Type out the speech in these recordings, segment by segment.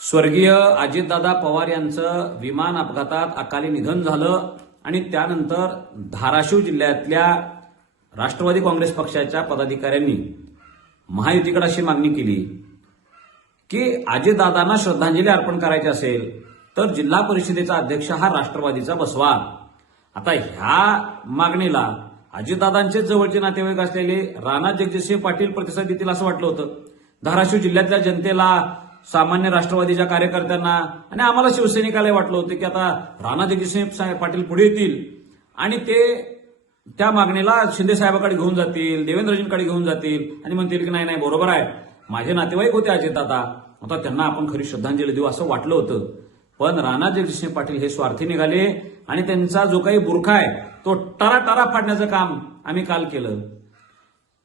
स्वर्गीय अजितदादा पवार यांचं विमान अपघातात अकाली निधन झालं आणि त्यानंतर धाराशिव जिल्ह्यातल्या राष्ट्रवादी काँग्रेस पक्षाच्या पदाधिकाऱ्यांनी महायुतीकडे अशी मागणी केली की अजितदादांना श्रद्धांजली अर्पण करायची असेल तर जिल्हा परिषदेचा अध्यक्ष हा राष्ट्रवादीचा बसवा। आता ह्या मागणीला अजितदादांचे जवळचे नातेवाईक असलेले राणा जगजितसिंह पाटील प्रतिसाद देतील असं वाटलं होतं। धाराशिव जिल्ह्यातल्या जनतेला, सामान्य राष्ट्रवादीच्या कार्यकर्त्यांना आणि आम्हाला शिवसैनिकाला वाटलं होतं की आता राणा जगजितसिंह पाटील पुढे येतील आणि ते त्या मागणीला शिंदे साहेबांकडे घेऊन जातील, देवेंद्रजींकडे घेऊन जातील आणि म्हणतील की नाही बरोबर आहे, माझे नातेवाईक होते अजितदादा, आता त्यांना आपण खरी श्रद्धांजली देऊ असं वाटलं होतं। पण राणा जगजितसिंह पाटील हे स्वार्थी निघाले आणि त्यांचा जो काही बुरखा आहे तो टारा फाडण्याचं काम आम्ही काल केलं।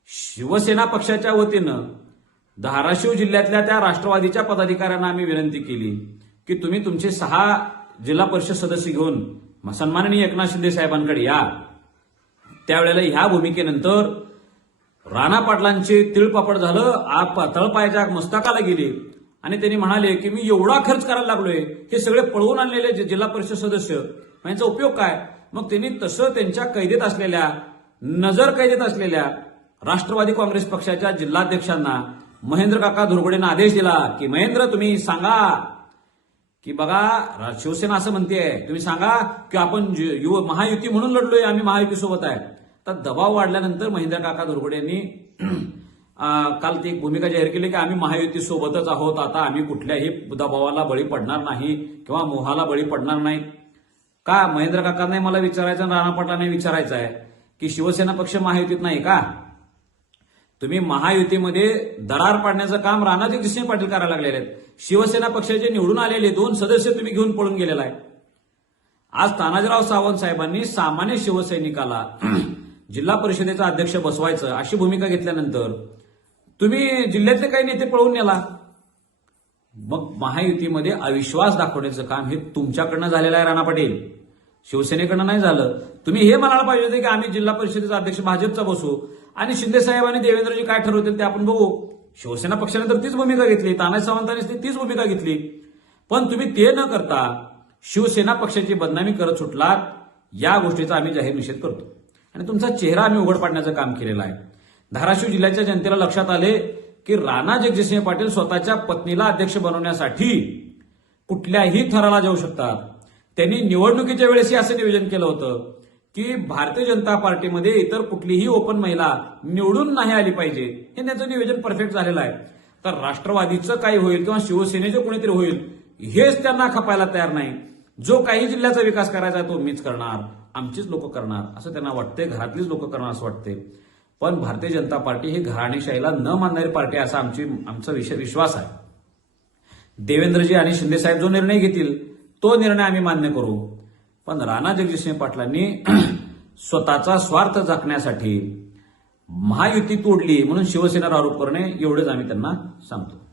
शिवसेना पक्षाच्या वतीनं धाराशिव जिल्ह्यातल्या त्या राष्ट्रवादीच्या पदाधिकाऱ्यांना आम्ही विनंती केली की तुम्ही तुमचे 6 जिल्हा परिषद सदस्य घेऊन सन्माननीय एकनाथ शिंदे साहेबांकडे या। त्यावेळेला ह्या भूमिकेनंतर राणा पाटलांचे तिळपापड झालं, तळपायाच्या मस्तकाला गेले आणि त्यांनी म्हणाले की मी एवढा खर्च करायला लागलोय, हे सगळे पळवून आणलेले जिल्हा परिषद सदस्य, यांचा उपयोग काय? मग त्यांनी तसं त्यांच्या कैदेत असलेल्या, नजर कैदेत असलेल्या राष्ट्रवादी काँग्रेस पक्षाच्या जिल्हाध्यक्षांना महेंद्र काका धुरगुडेंना आदेश दिला की महेंद्र तुम्ही सांगा की बघा शिवसेना असं म्हणतेय, तुम्ही सांगा की आपण महायुती म्हणून लढलोय, आम्ही महायुती सोबत आहे। तर दबाव वाढल्यानंतर महेंद्र काका धुरगुडे यांनी काल ती एक भूमिका जाहीर केली की आम्ही महायुती सोबतच आहोत, आता आम्ही कुठल्याही दबावाला बळी पडणार नाही किंवा मोहाला बळी पडणार नाही। का महेंद्र काकांना मला विचारायचं आणि राणा पाटलांना विचारायचं आहे की शिवसेना पक्ष महायुतीत नाही का? तुम्ही महायुतीमध्ये दरार पाडण्याचं काम राणा जगजितसिंह पाटील करायला लागलेले आहेत। शिवसेना पक्षाचे निवडून आलेले 2 सदस्य तुम्ही घेऊन पळून गेलेला आहे। आज तानाजीराव सावंत साहेबांनी सामान्य शिवसैनिकाला जिल्हा परिषदेचा अध्यक्ष बसवायचं अशी भूमिका घेतल्यानंतर तुम्ही जिल्ह्यातले काही नेते पळवून नेला। मग महायुतीमध्ये अविश्वास दाखवण्याचं काम हे तुमच्याकडनं झालेलं आहे राणा पाटील, शिवसेनेकडनं नाही झालं। तुम्ही हे म्हणायला पाहिजे होते की आम्ही जिल्हा परिषदेचा अध्यक्ष भाजपचा बसू आणि शिंदे साहेब आणि देवेंद्रजी काय ठरवतील ते आपण बघू। शिवसेना पक्षाने तर तीच भूमिका घेतली, तानाजी सावंतांनी तीच भूमिका घेतली, पण तुम्ही ते न करता शिवसेना पक्षाची बदनामी करत सुटलात। या गोष्टीचा आम्ही जाहीर निषेध करतो आणि तुमचा चेहरा आम्ही उघड पाडण्याचं काम केलेलं आहे। धाराशिव जिल्ह्याच्या जनतेला लक्षात आले की राणा जगजितसिंह पाटील स्वतःच्या पत्नीला अध्यक्ष बनवण्यासाठी कुठल्याही थराला जाऊ शकतात। त्यांनी निवडणुकीच्या वेळेसही असं नियोजन केलं होतं की भारतीय जनता पार्टीमध्ये इतर कुठलीही ओपन महिला निवडून नाही आली पाहिजे, हे त्यांचं नियोजन परफेक्ट झालेलं आहे। तर राष्ट्रवादीचं काही होईल किंवा शिवसेनेचं कोणीतरी होईल हेच त्यांना खपायला तयार नाही। जो काही जिल्ह्याचा विकास करायचा तो मीच करणार, आमचीच लोक करणार असं त्यांना वाटते, घरातलीच लोक करणार असं वाटते। पण भारतीय जनता पार्टी ही घराणेशाहीला न मानणारी पार्टी असा आमचा विश्वास आहे। देवेंद्रजी आणि शिंदे साहेब जो निर्णय घेतील तो निर्णय आम्ही मान्य करू, पण राणा जगजितसिंह पाटलांनी स्वतःचा स्वार्थ झाकण्यासाठी महायुती तोडली म्हणून शिवसेनेवर आरोप करणे एवढेच आम्ही त्यांना सांगतो।